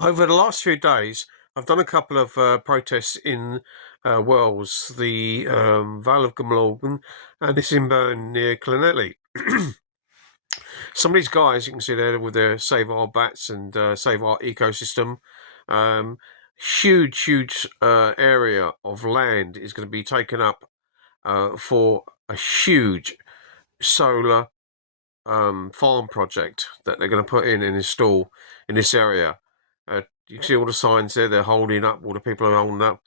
Over the last few days, I've done a couple of protests in Wales, the Vale of Glamorgan, and this in Burn near Llanelli. Some of these guys you can see there with their Save Our Bats and Save Our Ecosystem. Um, huge area of land is going to be taken up for a huge solar farm project that they're going to put in and install in this area. You can see all the signs there, they're holding up, all the people are holding up.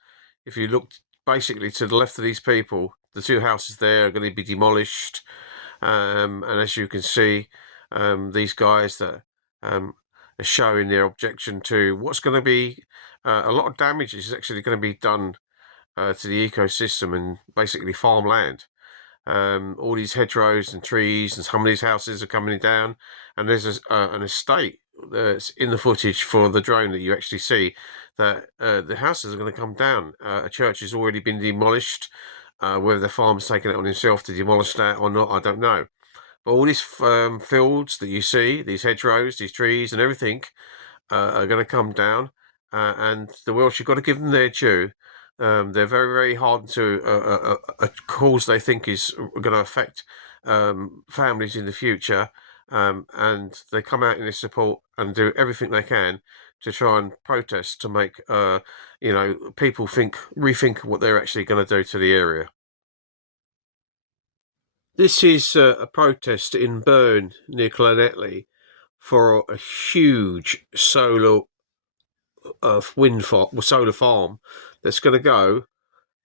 If you look basically to the left of these people, the two houses there are going to be demolished. And as you can see, these guys that are showing their objection to what's going to be a lot of damage is actually going to be done to the ecosystem and basically farmland. All these hedgerows and trees, and some of these houses are coming down, and there's an estate that's in the footage for the drone that you actually see that the houses are going to come down. A church has already been demolished. Whether the farmer's taken it on himself to demolish that or not, I don't know. But all these fields that you see, these hedgerows, these trees and everything, are going to come down. And the Welsh, you've got to give them their due. They're very hard to a cause they think is going to affect families in the future, and they come out in this support and do everything they can to try and protest to make people rethink what they're actually going to do to the area. This is a protest in Burn near Llanelli for a huge solar solar farm that's going to go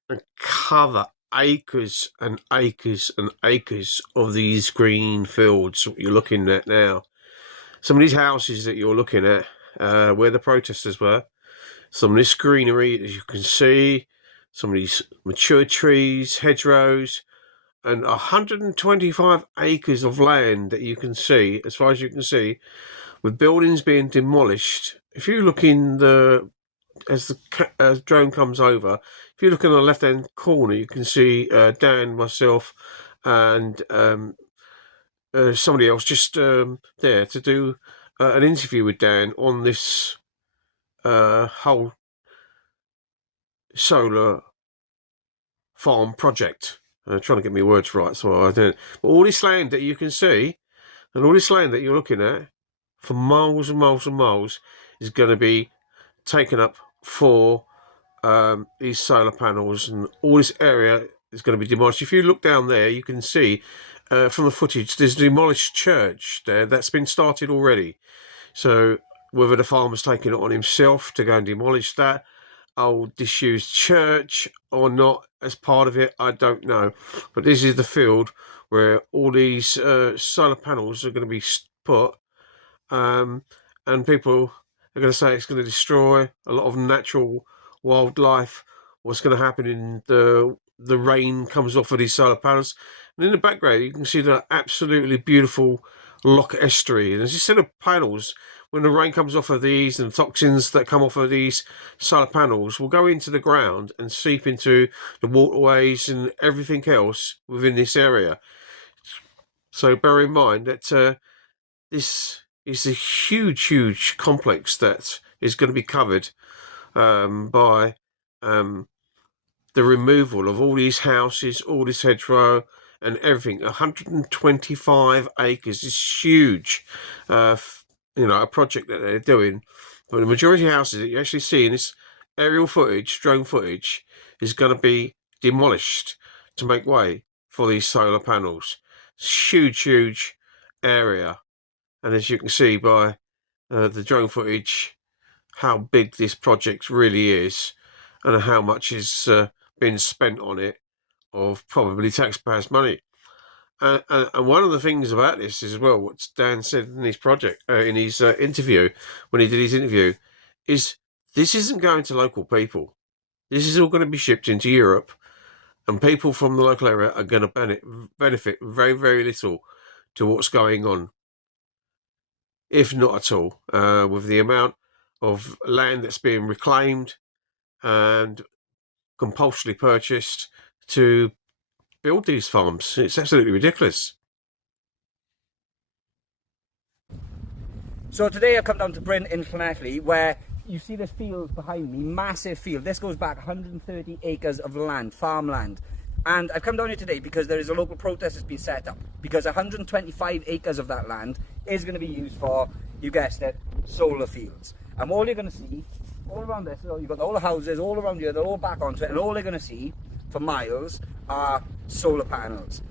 and cover acres and acres and acres of these green fields you're looking at now. Some of these houses that you're looking at, where the protesters were, some of this greenery, as you can see, some of these mature trees, hedgerows, and 125 acres of land that you can see, as far as you can see, with buildings being demolished. If you look in the as drone comes over, if you look in the left hand corner, you can see Dan, myself, and somebody else just there to do an interview with Dan on this whole solar farm project. Trying to get my words right, so I don't. But all this land that you can see, and all this land that you're looking at, for miles and miles and miles, is going to be taken up for these solar panels, and all this area is going to be demolished. If you look down there, you can see from the footage there's a demolished church there that's been started already. So whether the farmer's taking it on himself to go and demolish that old disused church or not as part of it, I don't know. But this is the field where all these solar panels are going to be put, and people are going to say it's going to destroy a lot of natural wildlife. What's going to happen in the rain comes off of these solar panels, and in the background you can see the absolutely beautiful Loch Estuary. And as you see the panels, when the rain comes off of these and toxins that come off of these solar panels will go into the ground and seep into the waterways and everything else within this area. So bear in mind that this is a huge complex that is going to be covered by the removal of all these houses, all this hedgerow and everything. 125 acres is huge. A project that they're doing. But the majority of houses that you actually see in this aerial footage, drone footage, is going to be demolished to make way for these solar panels. It's huge area. And as you can see by the drone footage, how big this project really is and how much is been spent on it of probably taxpayers' money. And one of the things about this as well, what Dan said in his project, in his interview, when he did his interview, is this isn't going to local people. This is all going to be shipped into Europe, and people from the local area are going to benefit very little to what's going on, if not at all, with the amount of land that's being reclaimed and compulsorily purchased to build these farms. It's absolutely ridiculous. So today I've come down to Bryn in Llanelli, where you see this field behind me, massive field. This goes back 130 acres of land, farmland. And I've come down here today because there is a local protest that's been set up. Because 125 acres of that land is going to be used for, you guessed it, solar fields. And all you're going to see, all around this, you've got all the houses all around here, they're all back onto it, and all you're going to see for miles are solar panels.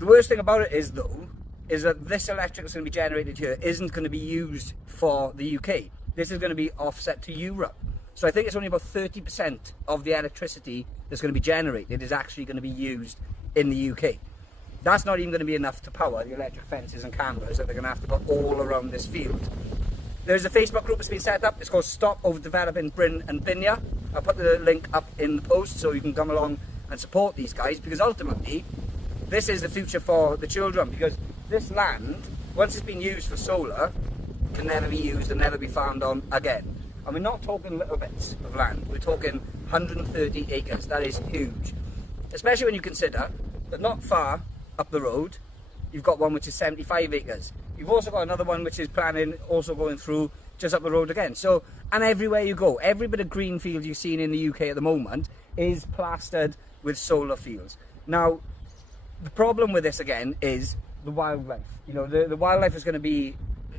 The worst thing about it is, though, is that this electric that's going to be generated here isn't going to be used for the UK. This is going to be offset to Europe. So I think it's only about 30% of the electricity that's going to be generated is actually going to be used in the UK. That's not even going to be enough to power the electric fences and cameras that they're going to have to put all around this field. There's a Facebook group that's been set up. It's called Stop Overdeveloping Bryn and Binia. I'll put the link up in the post so you can come along and support these guys, because ultimately this is the future for the children, because this land, once it's been used for solar, can never be used and never be farmed on again. And we're not talking little bits of land, we're talking 130 acres. That is huge. Especially when you consider that not far up the road, you've got one which is 75 acres. You've also got another one which is planning, also going through just up the road again. So, and everywhere you go, every bit of green field you've seen in the UK at the moment is plastered with solar fields. Now, the problem with this again is the wildlife. You know, the wildlife is going to be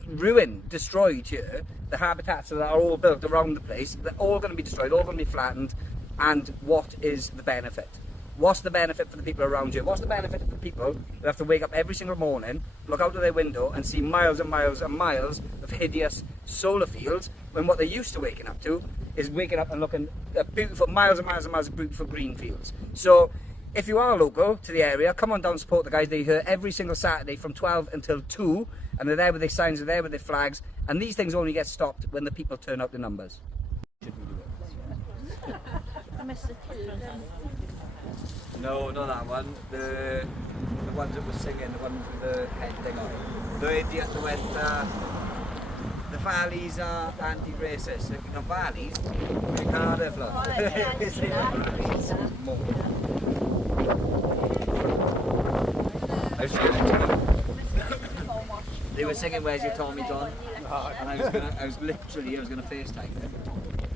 ruined, destroyed here. The habitats that are all built around the place, they're all going to be destroyed, all going to be flattened. And what is the benefit? What's the benefit for the people around you? What's the benefit for the people that have to wake up every single morning, look out of their window and see miles and miles and miles of hideous solar fields, when what they're used to waking up to is waking up and looking at beautiful, miles and miles and miles of beautiful green fields. So if you are local to the area, come on down and support the guys. They're here every single Saturday from 12 until 2, and they're there with their signs, they're there with their flags, and these things only get stopped when the people turn out the numbers. No, not that one. The ones that were singing, the ones with the head thing on. The idiot that went, the Valleys are anti-racist. You know, Valleys? In Cardiff, look. They were singing "Where's Your Tommy John?" and I was gonna FaceTime him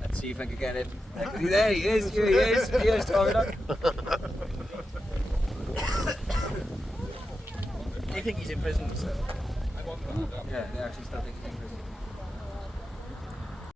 and see if I could get him. There he is. Here he is, Tommy John. They think he's in prison, so. Yeah, they actually still think he's in prison.